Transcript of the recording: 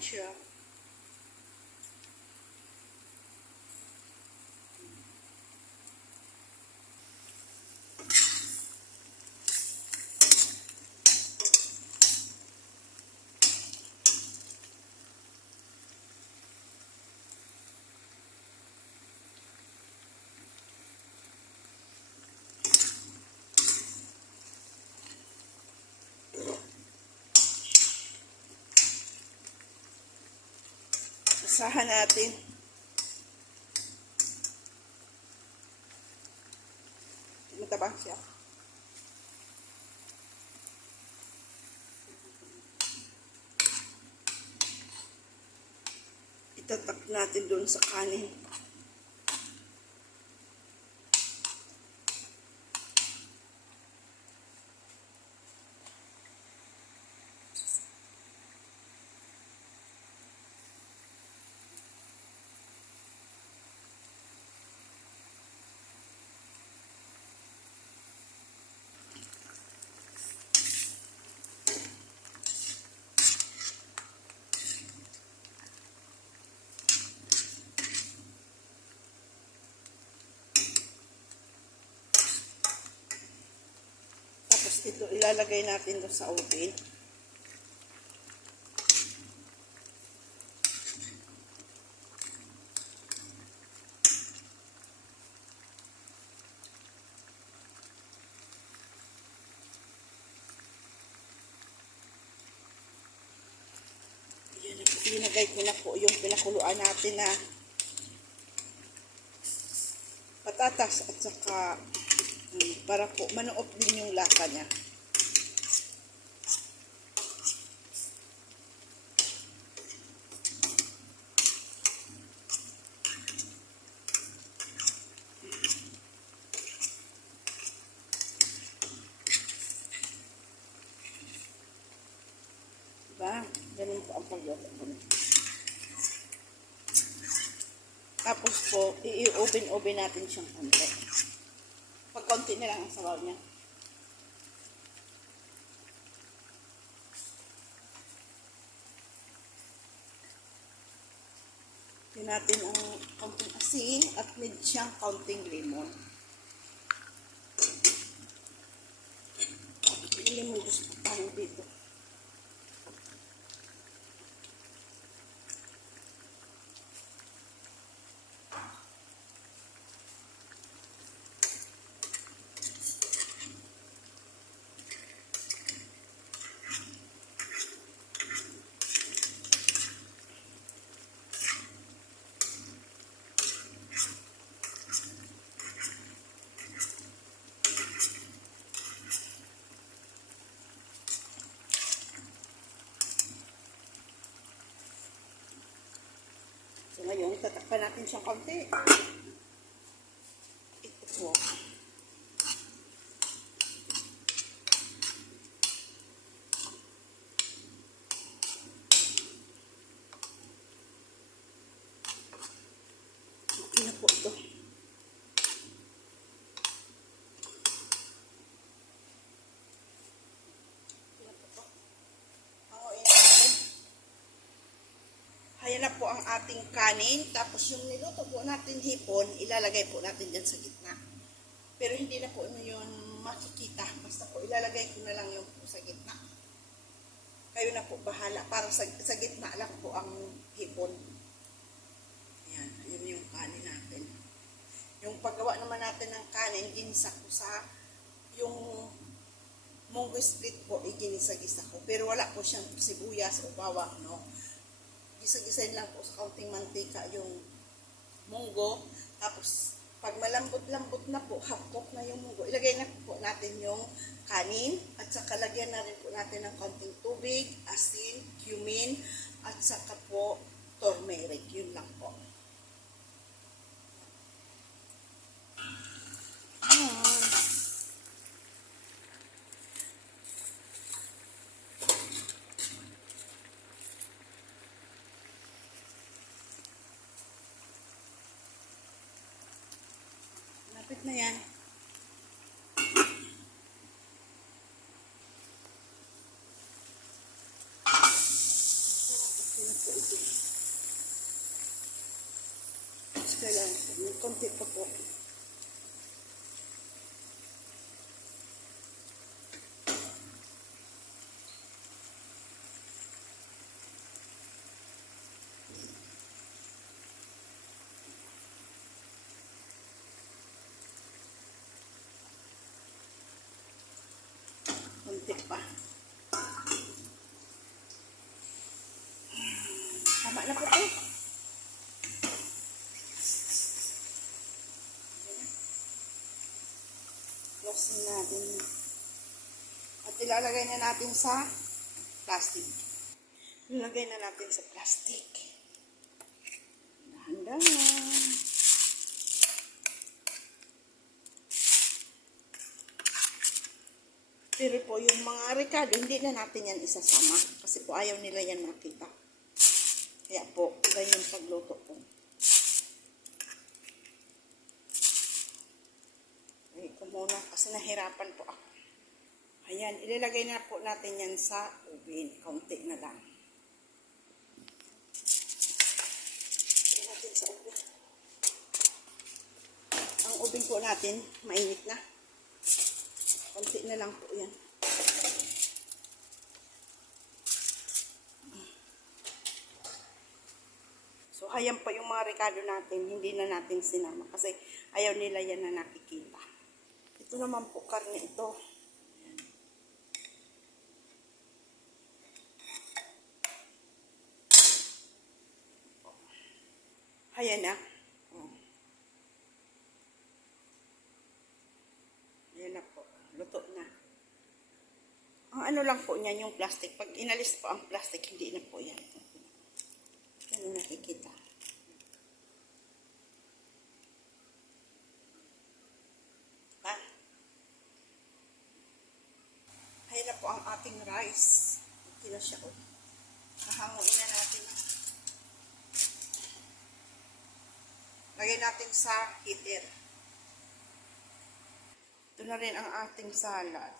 siya. Asahan natin. Mataba siya. Itatak natin doon sa kanin. Ito ilalagay natin doon sa oven. Linagay ko na po yung pinakuluan natin na patatas at saka para po manuot din yung lasa niya. Diba? Ganun po ang pagluto ko. Tapos po, i-oven natin siyang konti. Pag konti na lang ang sabaw niya. Tignan natin ang konting asin at need siyang konting lemon. Yung lemon gusto tayo dito. So ngayon, tatakpan natin siyang konti. Ito po. Okay na po ito. Ayan na po ang ating kanin. Tapos yung niluto po natin hipon, ilalagay po natin dyan sa gitna. Pero hindi na po yun makikita. Basta po ilalagay ko na lang yung po sa gitna. Kayo na po bahala. Para sa gitna lang po ang hipon. Ayan. Ayan yung kanin natin. Yung paggawa naman natin ng kanin, ginisa ko sa yung munggo split po, iginisa-gisa ko. Pero wala po siyang sibuyas o bawang, no? Gisa-gisain lang po sa kaunting mantika yung munggo. Tapos, pag malambot-lambot na po, hapok na yung munggo, ilagay na po natin yung kanin. At saka lagyan na rin po natin ng kaunting tubig, asin, cumin, at saka po turmeric. Yun lang po. Lapit na yan. Kailangan, konti pa po. Konti pa. Tama na po ito. Close natin. At ilalagay na natin sa plastic. Ilalagay na natin sa plastic. Dahan-dahan. Pero po, yung mga rekado, hindi na natin yan isasama. Kasi po, ayaw nila yan makita. Kaya po, iba yung pagluto po. Ay, ko muna, kasi nahirapan po ako. Ayan, ilalagay na po natin yan sa oven. Kaunti na lang. Ilagay natin sa oven. Ang oven po natin, mainit na. Konti na lang po yan. So, ayan pa yung mga rekado natin. Hindi na natin sinama. Kasi ayaw nila yan na nakikita. Ito naman po karne ito. Ayan na. Ayan na po. Luto na. Ang ano lang po niyan, yung plastic. Pag inalis po ang plastic, hindi na po yan. Yan nakikita. Ha? Ayan na po ang ating rice. Okay na siya. Hahanguin na natin. Lagay natin sa heater. Ito na rin ang ating salad.